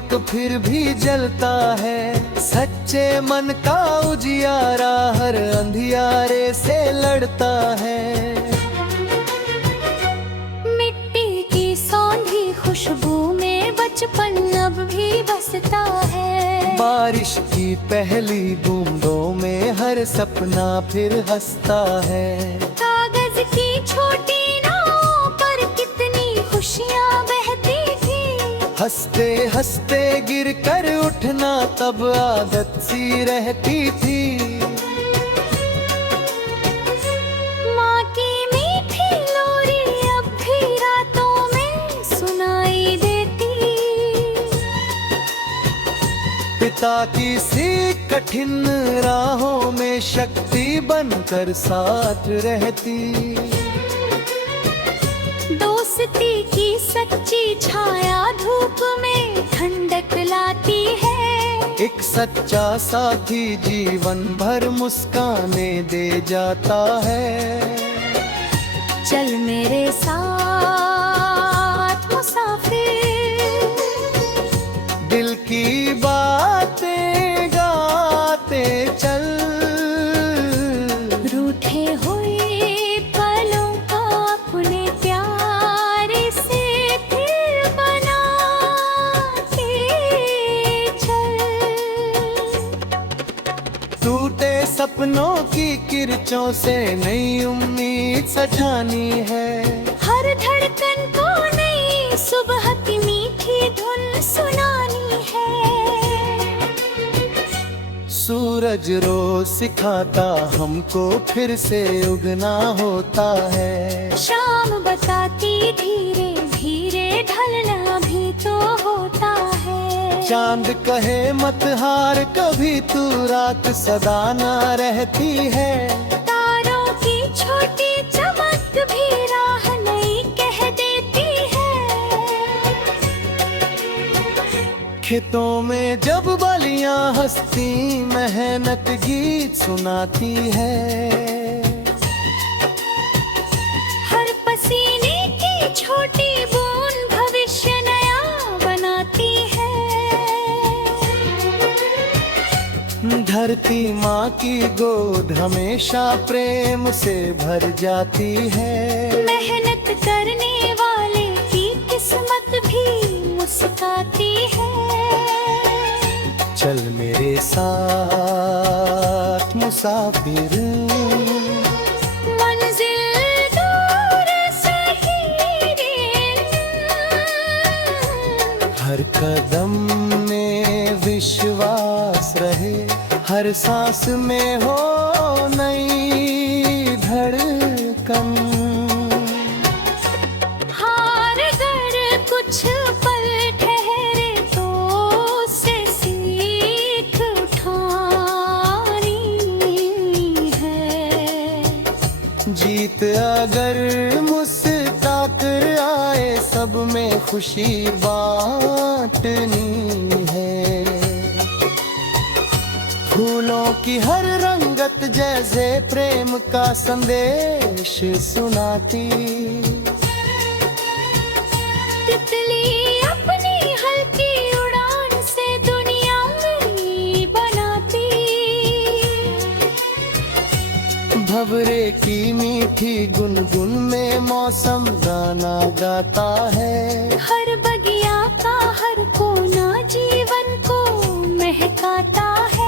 दीपक फिर भी जलता है, सच्चे मन का उजियारा हर अंधियारे से लड़ता है। मिट्टी की सौंधी खुशबू में बचपन अब भी बसता है। बारिश की पहली बूंदों में हर सपना फिर हंसता है। कागज की छोटी नाव पर कितनी खुशियाँ बहती थी। हंसते हंसते गिर कर उठना तब आदत सी रहती थी। माँ की मीठी लोरी अब भी रातों में सुनाई देती। पिता की सी कठिन राहों में शक्ति बनकर साथ रहती। दोस्ती की सच्ची छाया धूप में ठंडक लाती है। एक सच्चा साथी जीवन भर मुस्काने दे जाता है। चल मेरे साथ मुसाफिर, दिल की बातें गाते चल। रूठे हुए पलों को अपने प्यार से फिर बनाते चल। टूटे सपनों की किरचों से नई उम्मीद सजानी है। हर धड़कन को नई सुबह की मीठी धुन सुनानी है। सूरज रोज सिखाता हमको फिर से उगना होता है। शाम बताती धीरे धीरे ढलना भी तो होता है। चांद कहे मत हार कभी तू रात सदा ना रहती है। तारों की छोटी चमक भी राह नई कह देती है। खेतों में जब बालियां हंसती मेहनत गीत सुनाती है। हर पसीने की छोटी बूंद भविष्य नया बनाती है। धरती माँ की गोद हमेशा प्रेम से भर जाती है। मेहनत करने वाले की किस्मत भी मुस्काती है। चल मेरे साथ मुसाफिर, मंजिल दूर सही हर कदम में विश्वास रहे, हर सांस में हो नई धड़कन। हार कर कुछ पल ठहरे तो उससे सीख उठानी है। जीत अगर मुस्कुरा कर आए सब में खुशी बांटनी है। फूलों की हर रंगत जैसे प्रेम का संदेश सुनाती। तितली अपनी हल्की उड़ान से दुनिया नई बनाती। भंवरे की मीठी गुनगुन में मौसम गाना गाता है। हर बगिया का हर कोना जीवन को महकाता है।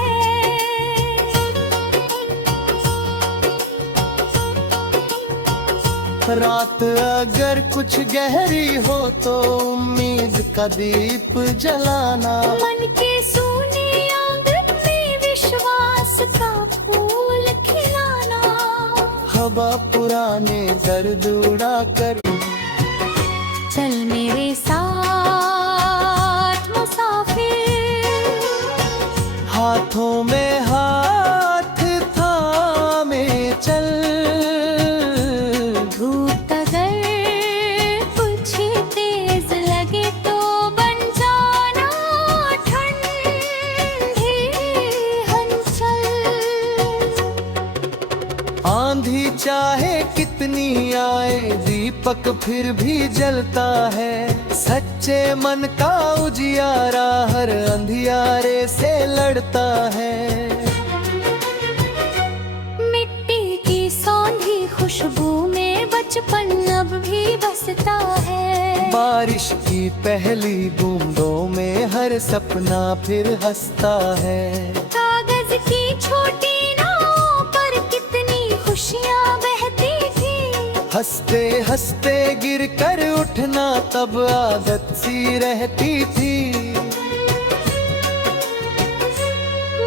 रात अगर कुछ गहरी हो तो उम्मीद का दीप जलाना। मन के सूने आंगन में विश्वास का फूल खिलाना। हवा पुराने दर्द उड़ा कर। चल मेरे साथ मुसाफिर, हाथों में हाथ थामे चल। धूप अगर कुछ तेज लगे तो बन जाना ठंडी हलचल। आंधी चाहे कितनी आए दीपक फिर भी जलता है। सच्चे मन का उजियारा अंधियारे से लड़ता है। मिट्टी की सौंधी खुशबू में बचपन अब भी बसता है। बारिश की पहली बूंदों में हर सपना फिर हंसता है। कागज की छोटी नाव पर कितनी खुशियाँ बहती थी। हंसते हंसते गिर कर उठना तब आदत सी रहती थी।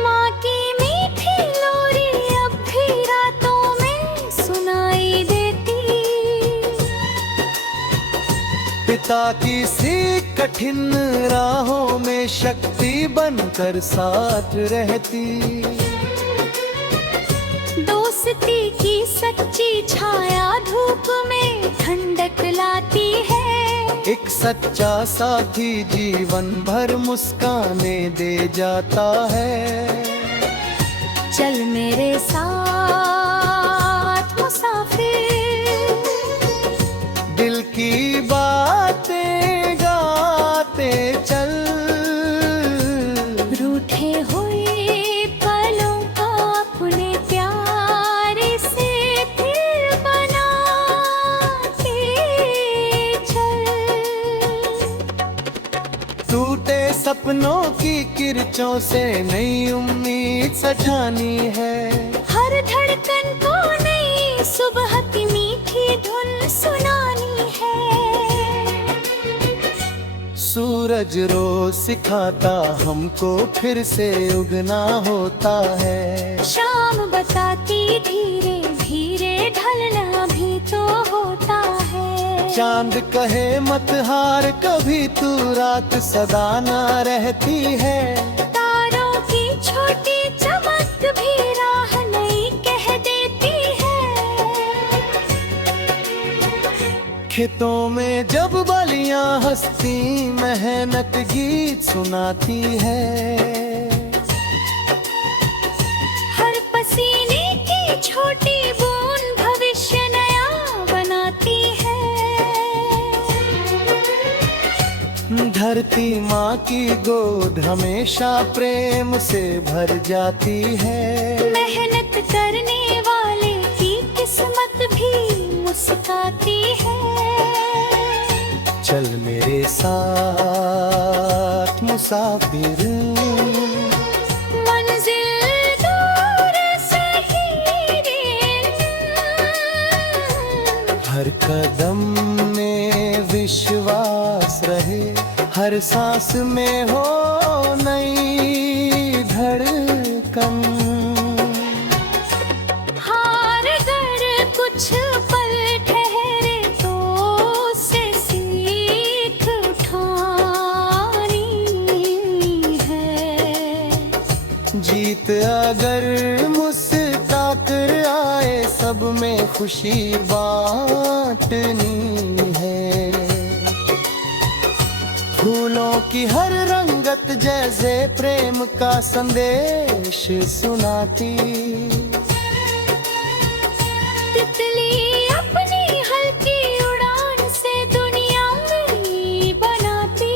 माँ की मीठी लोरी अब भी रातों में सुनाई देती। पिता की सी कठिन राहों में शक्ति बनकर साथ रहती। दोस्ती की सच्ची छाया धूप में ठंडक लाती है। एक सच्चा साथी जीवन भर मुस्काने दे जाता है। चल मेरे साथ मुसाफिर, दिल की बातें गाते चल। रूठे हुए पलों को अपने प्यार से फिर बनाते चल। टूटे सपनों की किरचों से नई उम्मीद सजानी है। हर धड़कन को नई सुबह की मीठी धुन सुनानी है। सूरज रोज सिखाता हमको फिर से उगना होता है। शाम बताती धीरे धीरे ढलना भी तो होता है। चांद कहे मत हार कभी तू रात सदा ना रहती है। तारों की छोटी चमक भी राह नई कह देती है। खेतों में जब बलियां हंसती मेहनत गीत सुनाती है। हर पसीने की छोटी बूंद भविष्य नया बनाती है। धरती माँ की गोद हमेशा प्रेम से भर जाती है। मेहनत करने वाले की किस्मत भी मुस्काती है। चल मेरे साथ मुसाफिर, मंजिल दूर सही रेल। हर कदम में विश्वास रहे, हर सांस में हो नई धड़कन। हार कर कुछ पल ठहरे तो उससे सीख उठानी है। जीत अगर मुस्कुरा कर आए सब में खुशी बांटनी है। फूलों की हर रंगत जैसे प्रेम का संदेश सुनाती। तितली अपनी हल्की उड़ान से दुनिया नई बनाती।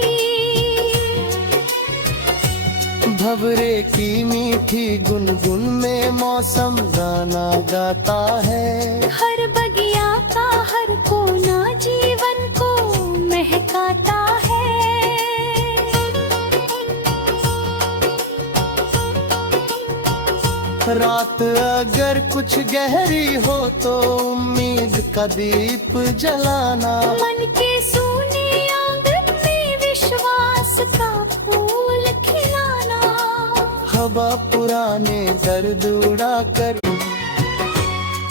भंवरे की मीठी गुनगुन में मौसम गाना गाता है। हर बगिया का हर कोना जीवन को महकाता है। रात अगर कुछ गहरी हो तो उम्मीद का दीप जलाना। मन के सूने आंगन में विश्वास का फूल खिलाना। हवा पुराने दर्द उड़ा कर।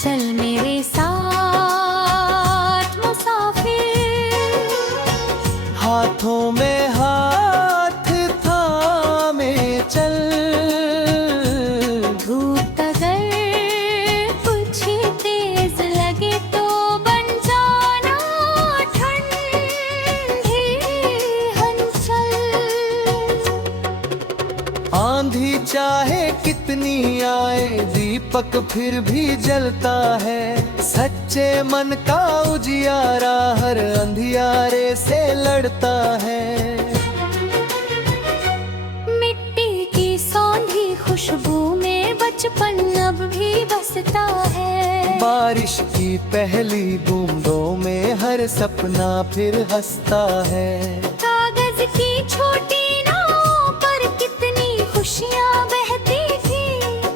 चल मेरे साथ मुसाफिर, हाथों में हाथ थामे चल। धूप अगर कुछ तेज लगे तो बन जाना ठंडी हलचल। आंधी चाहे कितनी आए दीपक फिर भी जलता है। सच्चे मन का उजियारा हर अंधियारे से लड़ता है। बचपन अब भी बसता है। बारिश की पहली बूंदों में हर सपना फिर हंसता है। कागज की छोटी नाव पर कितनी खुशियाँ बहती थी।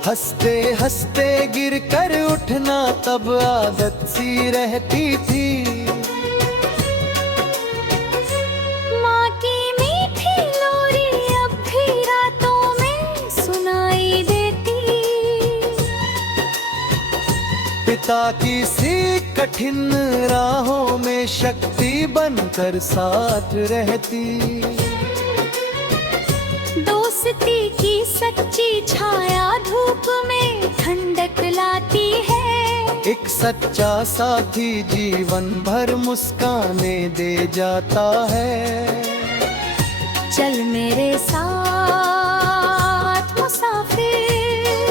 हंसते हंसते गिर कर उठना तब आदत सी रहती थी। माँ की मीठी लोरी अब भी रातों में सुनाई देती। पिता की सी कठिन राहों में शक्ति बनकर साथ रहती। दोस्ती की सच्ची छाया धूप में ठंडक लाती है। एक सच्चा साथी जीवन भर मुस्काने दे जाता है। चल मेरे साथ मुसाफिर,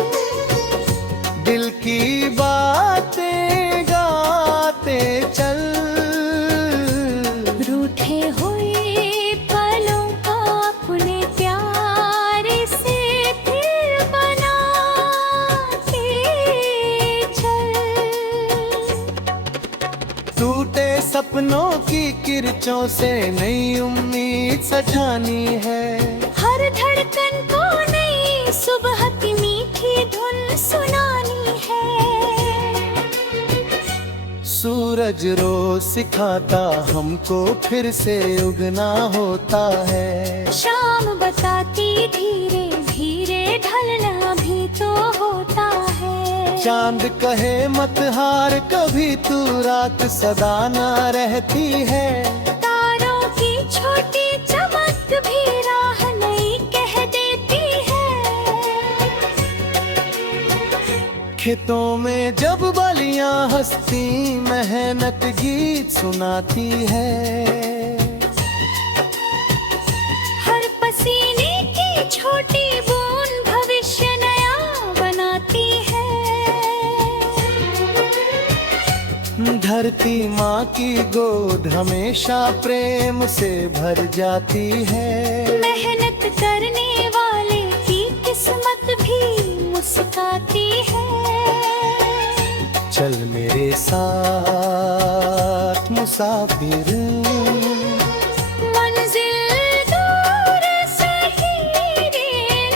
दिल की बातें गाते चल। रूठे हुए पलों को अपने प्यार से फिर बनाते चल। टूटे सपनों की किरचों से नई उम्मीद सजानी है। हर धड़कन को नई सुबह की मीठी धुन सुनानी है। सूरज रोज सिखाता हमको फिर से उगना होता है। शाम बताती धीरे धीरे ढलना भी तो होता है। चांद कहे मत हार कभी तू रात सदा ना रहती है। तारों की छोटी चमक भी राह नई कह देती है। खेतों में जब बलियां हंसती मेहनत गीत सुनाती है। हर पसीने की छोटी बूंद भविष्य नया बनाती है। धरती माँ की गोद हमेशा प्रेम से भर जाती है। मेहनत करने वाले की किस्मत भी मुस्काती है। चल मेरे साथ मुसाफिर, मंजिल दूर सही रेल।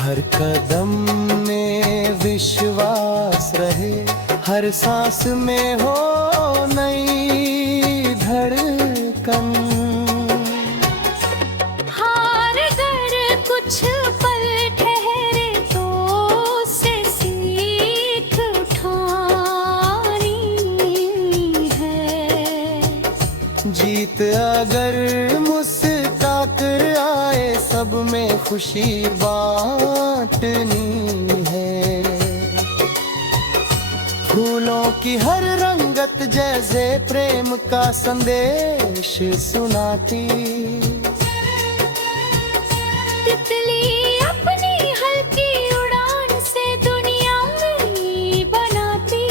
हर कदम में विश्वास रहे। हर सांस में हो नई धड़कन। हार कर कुछ पल ठहरे तो उससे सीख उठानी है। जीत अगर मुस्का कर आए सब में खुशी बांटनी है। फूलों की हर रंगत जैसे प्रेम का संदेश सुनाती। तितली अपनी हल्की उड़ान से दुनिया नई बनाती।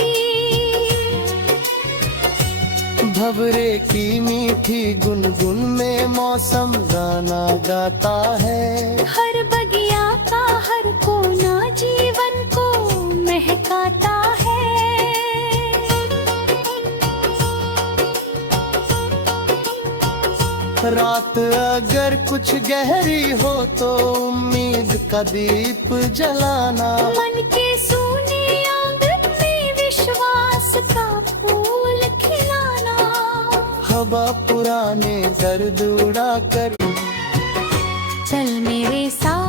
भंवरे की मीठी गुनगुन में मौसम गाना गाता है। हर बगिया का हर कोना जीवन को महकाता है। रात अगर कुछ गहरी हो तो उम्मीद का दीप जलाना। मन के सूने आंगन में विश्वास का फूल खिलाना। हवा पुराने दर्द उड़ा कर चल मेरे साथ